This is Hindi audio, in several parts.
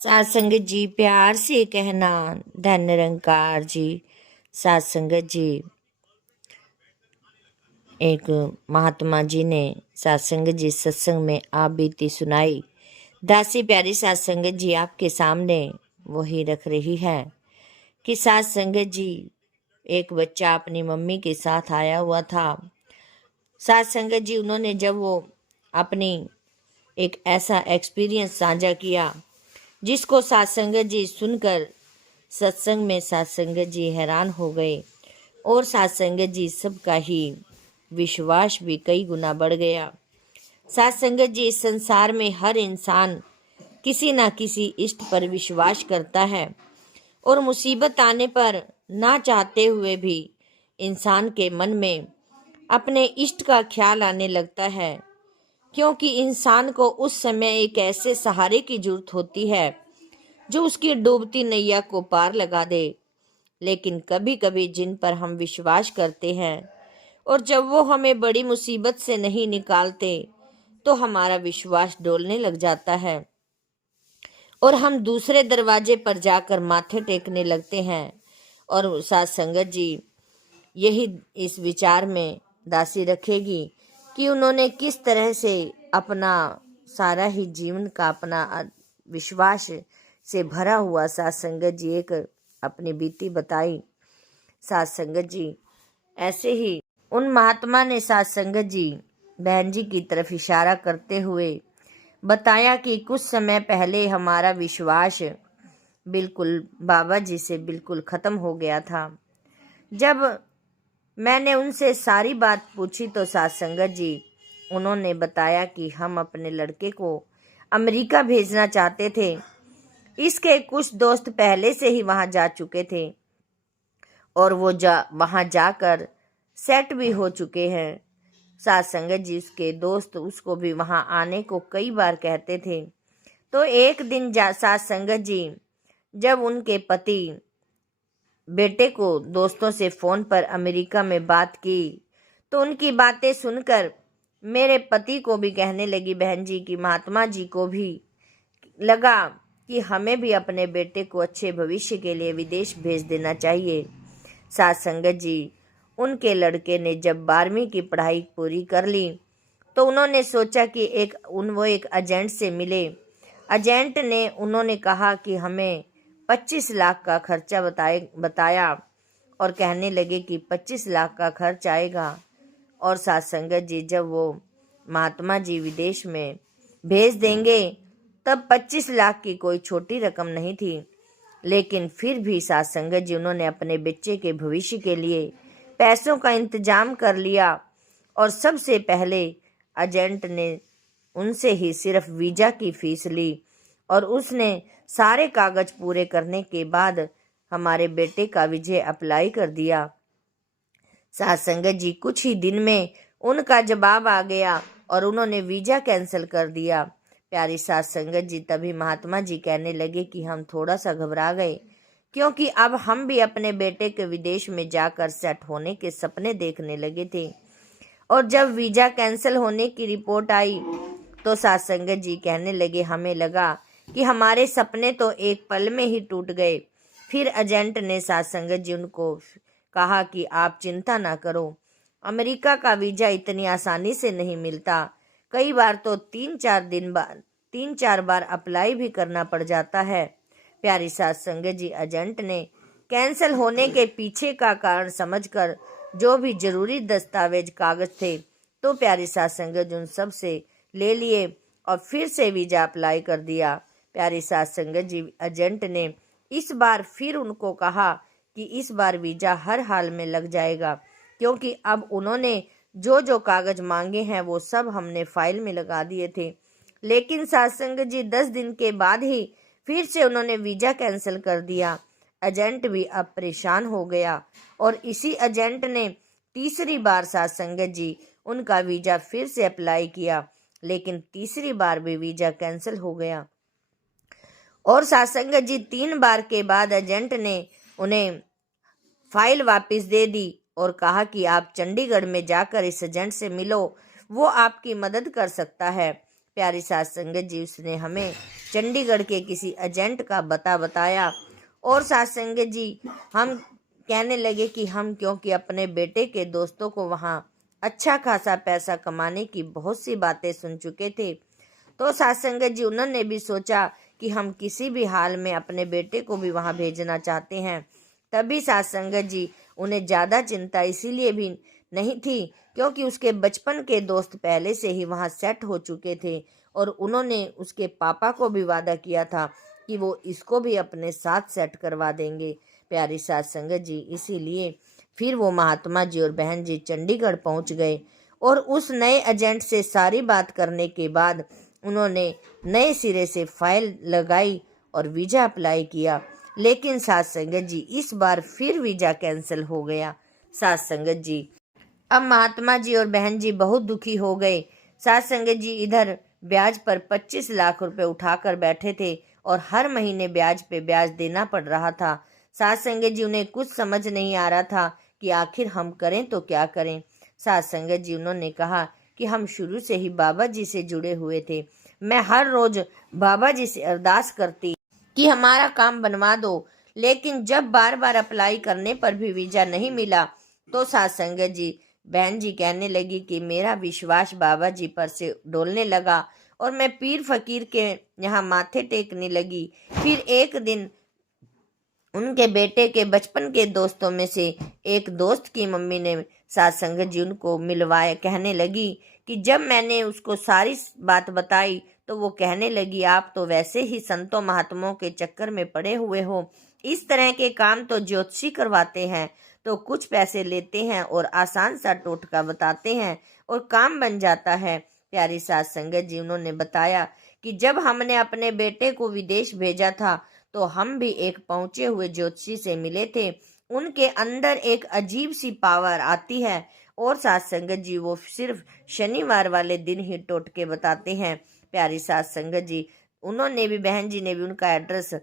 सात संगत जी प्यार से कहना, धन निरंकार जी। सात संगत जी, एक महात्मा जी ने सात संगत जी सत्संग में आप बीती सुनाई। दासी प्यारी सात संगत जी आपके सामने वही रख रही है कि सात संगत जी, एक बच्चा अपनी मम्मी के साथ आया हुआ था। सात संगत जी, उन्होंने जब वो अपनी एक ऐसा एक्सपीरियंस साझा किया जिसको सात संगत जी सुनकर सत्संग में सात संगत जी हैरान हो गए और सात संगत जी सबका ही विश्वास भी कई गुना बढ़ गया। सात संगत जी, इस संसार में हर इंसान किसी न किसी इष्ट पर विश्वास करता है और मुसीबत आने पर ना चाहते हुए भी इंसान के मन में अपने इष्ट का ख्याल आने लगता है, क्योंकि इंसान को उस समय एक ऐसे सहारे की जरूरत होती है जो उसकी डूबती नैया को पार लगा दे। लेकिन कभी कभी जिन पर हम विश्वास करते हैं और जब वो हमें बड़ी मुसीबत से नहीं निकालते तो हमारा विश्वास डोलने लग जाता है और हम दूसरे दरवाजे पर जाकर माथे टेकने लगते हैं। और साथ संगत जी यही इस विचार में दासी रखेगी कि उन्होंने किस तरह से अपना सारा ही जीवन का अपना विश्वास से भरा हुआ सात संगत जी एक अपनी बीती बताई। सात संगत जी, ऐसे ही उन महात्मा ने सात संगत जी बहन जी की तरफ इशारा करते हुए बताया कि कुछ समय पहले हमारा विश्वास बिल्कुल बाबा जी से बिल्कुल ख़त्म हो गया था। जब मैंने उनसे सारी बात पूछी तो सात संगत जी उन्होंने बताया कि हम अपने लड़के को अमेरिका भेजना चाहते थे। इसके कुछ दोस्त पहले से ही वहां जा चुके थे और वो वहां जाकर सेट भी हो चुके हैं। सात संगत जी, उसके दोस्त उसको भी वहां आने को कई बार कहते थे। तो एक दिन सात संगत जी जब उनके पति बेटे को दोस्तों से फ़ोन पर अमेरिका में बात की तो उनकी बातें सुनकर मेरे पति को भी कहने लगी बहन जी की महात्मा जी को भी लगा कि हमें भी अपने बेटे को अच्छे भविष्य के लिए विदेश भेज देना चाहिए। सात संगत जी, उनके लड़के ने जब 12वीं की पढ़ाई पूरी कर ली तो उन्होंने सोचा कि वो एक एजेंट से मिले। एजेंट ने उन्होंने कहा कि हमें 25 लाख का खर्चा बताया और कहने लगे कि 25 लाख का खर्च आएगा। और सात संगत जी, जब वो महात्मा जी विदेश में भेज देंगे तब 25 लाख की कोई छोटी रकम नहीं थी। लेकिन फिर भी सात संगत जी उन्होंने अपने बच्चे के भविष्य के लिए पैसों का इंतजाम कर लिया और सबसे पहले एजेंट ने उनसे ही सिर्फ वीज़ा की फीस ली और उसने सारे कागज पूरे करने के बाद हमारे बेटे का वीज़ा अप्लाई कर दिया। सात संगत जी, कुछ ही दिन में उनका जवाब आ गया और उन्होंने वीज़ा कैंसिल कर दिया। प्यारी सात संगत जी, तभी महात्मा जी कहने लगे कि हम थोड़ा सा घबरा गए, क्योंकि अब हम भी अपने बेटे के विदेश में जाकर सेट होने के सपने देखने लगे थे। और जब वीज़ा कैंसिल होने की रिपोर्ट आई तो सात संगत जी कहने लगे हमें लगा कि हमारे सपने तो एक पल में ही टूट गए। फिर एजेंट ने सात संगत जी उनको कहा कि आप चिंता ना करो, अमेरिका का वीज़ा इतनी आसानी से नहीं मिलता। कई बार तो 3-4 बार अप्लाई भी करना पड़ जाता है। प्यारी सात संगत जी, एजेंट ने कैंसिल होने के पीछे का कारण समझकर जो भी जरूरी दस्तावेज कागज थे तो प्यारी सात संगत जी उन सब से ले लिए और फिर से वीज़ा अप्लाई कर दिया। प्यारी सात संगत जी, एजेंट ने इस बार फिर उनको कहा कि इस बार वीज़ा हर हाल में लग जाएगा, क्योंकि अब उन्होंने जो जो कागज मांगे हैं वो सब हमने फाइल में लगा दिए थे। लेकिन सात संगत जी 10 दिन के बाद ही फिर से उन्होंने वीज़ा कैंसिल कर दिया। एजेंट भी अब परेशान हो गया और इसी एजेंट ने तीसरी बार सात संगत जी उनका वीज़ा फिर से अप्लाई किया, लेकिन तीसरी बार भी वीज़ा कैंसिल हो गया। और सात संगत जी 3 बार के बाद एजेंट ने उन्हें फाइल वापस दे दी और कहा कि आप चंडीगढ़ में जाकर इस एजेंट से मिलो, वो आपकी मदद कर सकता है। प्यारी सात संगत जी, उसने हमें चंडीगढ़ के किसी एजेंट का बताया और सत्संग जी हम कहने लगे कि हम क्योंकि अपने बेटे के दोस्तों को वहाँ अच्छा खासा पैसा कमाने की बहुत सी बातें सुन चुके थे, तो सत्संग जी उन्होंने भी सोचा कि हम किसी भी हाल में अपने बेटे को भी वहाँ भेजना चाहते हैं। तभी सत्संग जी उन्हें ज़्यादा चिंता इसीलिए भी नहीं थी क्योंकि उसके बचपन के दोस्त पहले से ही वहाँ सेट हो चुके थे और उन्होंने उसके पापा को भी वादा किया था कि वो इसको भी अपने साथ सेट करवा देंगे। प्यारी सत्संग जी, इसीलिए फिर वो महात्मा जी और बहन जी चंडीगढ़ पहुंच गए और उस नए एजेंट से सारी बात करने के बाद उन्होंने नए सिरे से फाइल लगाई और वीज़ा अप्लाई किया। लेकिन सत्संग जी इस बार फिर वीज़ा कैंसिल हो गया। सत्संग जी अब महात्मा जी और बहन जी बहुत दुखी हो गए। सत्संग जी इधर ब्याज पर 25 लाख रुपए उठाकर बैठे थे और हर महीने ब्याज पे ब्याज देना पड़ रहा था। सत्संग जी उन्हें कुछ समझ नहीं आ रहा था कि आखिर हम करें तो क्या करें। सत्संग जी उन्होंने कहा कि हम शुरू से ही बाबा जी से जुड़े हुए थे। मैं हर रोज बाबा जी से अरदास करती कि हमारा काम बनवा दो, लेकिन जब बार बार अप्लाई करने पर भी वीज़ा नहीं मिला तो सत्संग जी बहन जी कहने लगी कि मेरा विश्वास बाबा जी पर से डोलने लगा और मैं पीर फकीर के यहाँ माथे टेकने लगी। फिर एक दिन उनके बेटे के बचपन के दोस्तों में से एक दोस्त की मम्मी ने सत्संग जी उनको मिलवाए। कहने लगी कि जब मैंने उसको सारी बात बताई तो वो कहने लगी आप तो वैसे ही संतों महात्माओं के चक्कर में पड़े हुए हो, इस तरह के काम तो ज्योतिषी करवाते हैं, तो कुछ पैसे लेते हैं और आसान सा टोटका बताते हैं और काम बन जाता है। प्यारी सत्संग जी उन्होंने बताया कि जब हमने अपने बेटे को विदेश भेजा था तो हम भी एक पहुंचे हुए ज्योतिषी से मिले थे। उनके अंदर एक अजीब सी पावर आती है और सत्संग जी वो सिर्फ शनिवार वाले दिन ही टोटके बताते हैं। प्यारी सत्संग जी उन्होंने भी बहन जी ने भी उनका एड्रेस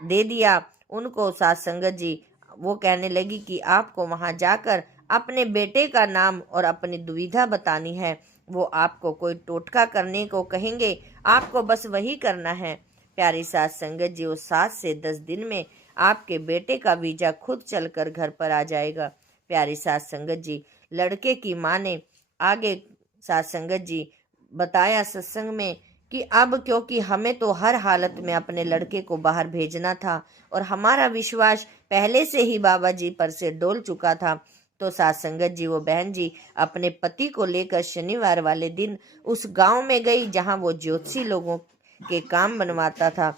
दे दिया उनको। सत्संग जी वो कहने लगी कि आपको वहां जाकर अपने बेटे का नाम और अपनी दुविधा बतानी है। वो आपको कोई टोटका करने को कहेंगे, आपको बस वही करना है। प्यारी सत्संग जी वो 7 से 10 दिन में आपके बेटे का वीजा खुद चलकर घर पर आ जाएगा। प्यारी सत्संग जी लड़के की माँ ने आगे सत्संग जी बताया सत्संग में कि अब क्योंकि हमें तो हर हालत में अपने लड़के को बाहर भेजना था और हमारा विश्वास पहले से ही बाबा जी पर से डोल चुका था, तो सत्संग जी वो बहन जी अपने पति को लेकर शनिवार वाले दिन उस गांव में गई जहां वो ज्योतिषी लोगों के काम बनवाता था।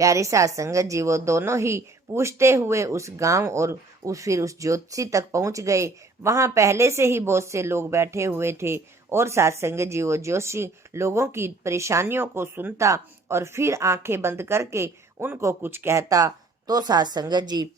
प्यारी सत्संग जी वो दोनों ही पूछते हुए उस गांव और फिर उस ज्योतिषी तक पहुंच गए। वहां पहले से ही बहुत से लोग बैठे हुए थे और सत्संग जी वो ज्योतिषी लोगों की परेशानियों को सुनता और फिर आंखें बंद करके उनको कुछ कहता। तो सत्संग जी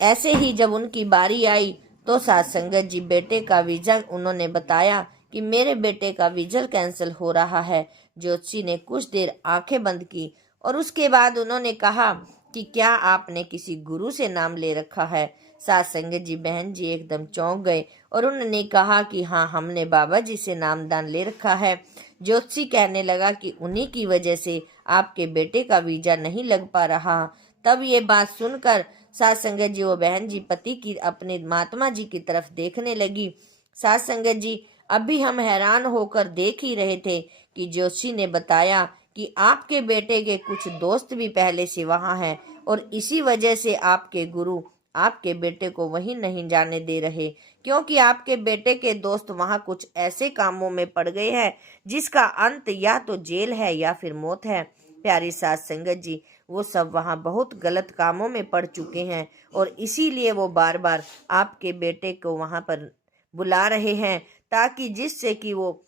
ऐसे ही जब उनकी बारी आई तो सत्संग जी बेटे का वीजा उन्होंने बताया कि मेरे बेटे का वीजा कैंसिल हो रहा है। ज्योतिषी ने कुछ देर आंखें बंद की और उसके बाद उन्होंने कहा कि क्या आपने किसी गुरु से नाम ले रखा है। सत्संग जी बहन जी एकदम चौंक गए और उन्होंने कहा कि हाँ, हमने बाबा जी से नामदान ले रखा है। ज्योतिषी कहने लगा कि उन्हीं की वजह से आपके बेटे का वीजा नहीं लग पा रहा। तब ये बात सुनकर सत्संग जी वो बहन जी पति की अपने महात्मा जी की तरफ देखने लगी। सत्संग जी अभी हम हैरान होकर देख ही रहे थे कि ज्योतिषी ने बताया कि आपके बेटे के कुछ दोस्त भी पहले से वहां हैं और इसी वजह से आपके गुरु आपके बेटे को वहीं नहीं जाने दे रहे, क्योंकि आपके बेटे के दोस्त वहां कुछ ऐसे कामों में पड़ गए हैं जिसका अंत या तो जेल है या फिर मौत है। प्यारी सत्संग जी वो सब वहां बहुत गलत कामों में पड़ चुके हैं और इसीलिए वो बार बार आपके बेटे को वहां पर बुला रहे हैं ताकि जिससे कि वो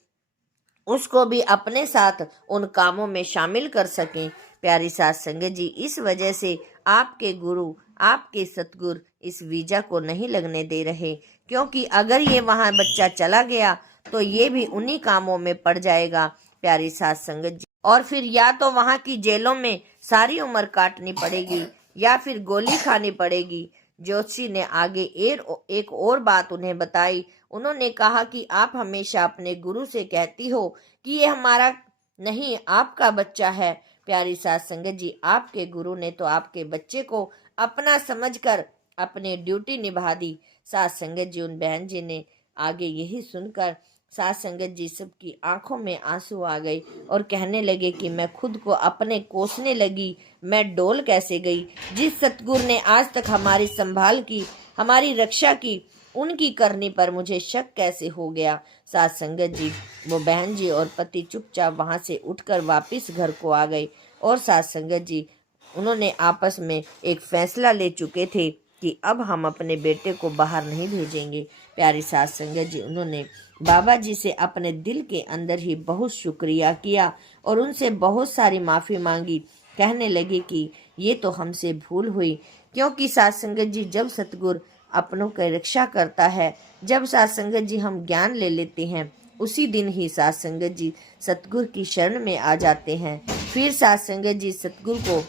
उसको भी अपने साथ उन कामों में शामिल कर सकें। प्यारी सत्संग जी इस वजह से आपके गुरु आपके सतगुरु इस वीजा को नहीं लगने दे रहे, क्योंकि अगर ये वहां बच्चा चला गया तो ये भी उन्हीं कामों में पड़ जाएगा। प्यारी सत्संग जी और फिर या तो वहां की जेलों में सारी उम्र काटनी पड़ेगी या फिर गोली खानी पड़ेगी। ज्योतिषी ने आगे एक और बात उन्हें बताई। उन्होंने कहा कि आप हमेशा अपने गुरु से कहती हो कि ये हमारा नहीं आपका बच्चा है। प्यारी सास संगत जी, आपके गुरु ने तो आपके बच्चे को अपना समझकर अपनी ड्यूटी निभा दी। सास संगत जी, उन बहन जी ने आगे यही सुनकर सास संगत जी सबकी आंखों में आंसू आ गई और कहने लगे कि मैं खुद को अपने कोसने लगी, मैं डोल कैसे गई। जिस सतगुरु ने आज तक हमारी संभाल की, हमारी रक्षा की, उनकी करनी पर मुझे शक कैसे हो गया। सास संगत जी, वो बहन जी और पति चुपचाप वहां से उठकर वापस घर को आ गए और सास संगत जी उन्होंने आपस में एक फैसला ले चुके थे कि अब हम अपने बेटे को बाहर नहीं भेजेंगे। प्यारी सास संगत जी, उन्होंने बाबा जी से अपने दिल के अंदर ही बहुत शुक्रिया किया और उनसे बहुत सारी माफ़ी मांगी। कहने लगे कि ये तो हमसे भूल हुई, क्योंकि सास संगत जी जब सतगुरु अपनों की रक्षा करता है, जब सास संगत जी हम ज्ञान ले लेते हैं, उसी दिन ही सास संगत जी सतगुरु की शरण में आ जाते हैं। फिर सास संगत जी सतगुरु को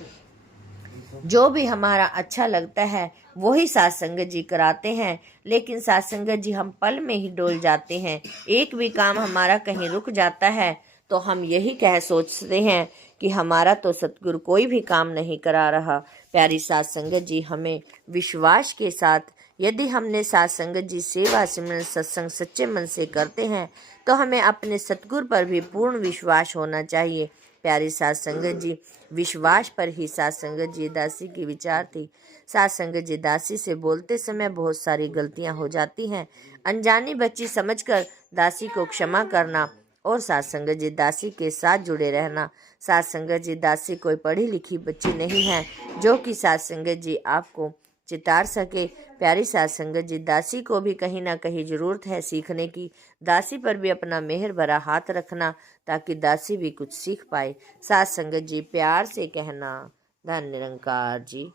जो भी हमारा अच्छा लगता है वही सास संगत जी कराते हैं, लेकिन सास संगत जी हम पल में ही डोल जाते हैं। एक भी काम हमारा कहीं रुक जाता है तो हम यही कह सोचते हैं कि हमारा तो सतगुरु कोई भी काम नहीं करा रहा। प्यारी सास संगत जी, हमें विश्वास के साथ यदि हमने सास संगत जी सेवा सिमरन सत्संग सच्चे मन से करते हैं तो हमें अपने सतगुरु पर भी पूर्ण विश्वास होना चाहिए। प्यारी सास संगत जी, विश्वास पर ही सास संगत जी दासी की विचार थी। सास संगत जी दासी से बोलते समय बहुत सारी गलतियां हो जाती हैं। अनजानी बच्ची समझकर दासी को क्षमा करना और सास संगत जी दासी के साथ जुड़े रहना। सास संगत जी दासी कोई पढ़ी लिखी बच्ची नहीं है जो कि सास संगत जी आपको चितार सके। प्यारी सास संगत जी, दासी को भी कहीं ना कहीं जरूरत है सीखने की। दासी पर भी अपना मेहर भरा हाथ रखना ताकि दासी भी कुछ सीख पाए। सास संगत जी, प्यार से कहना। धन निरंकार जी।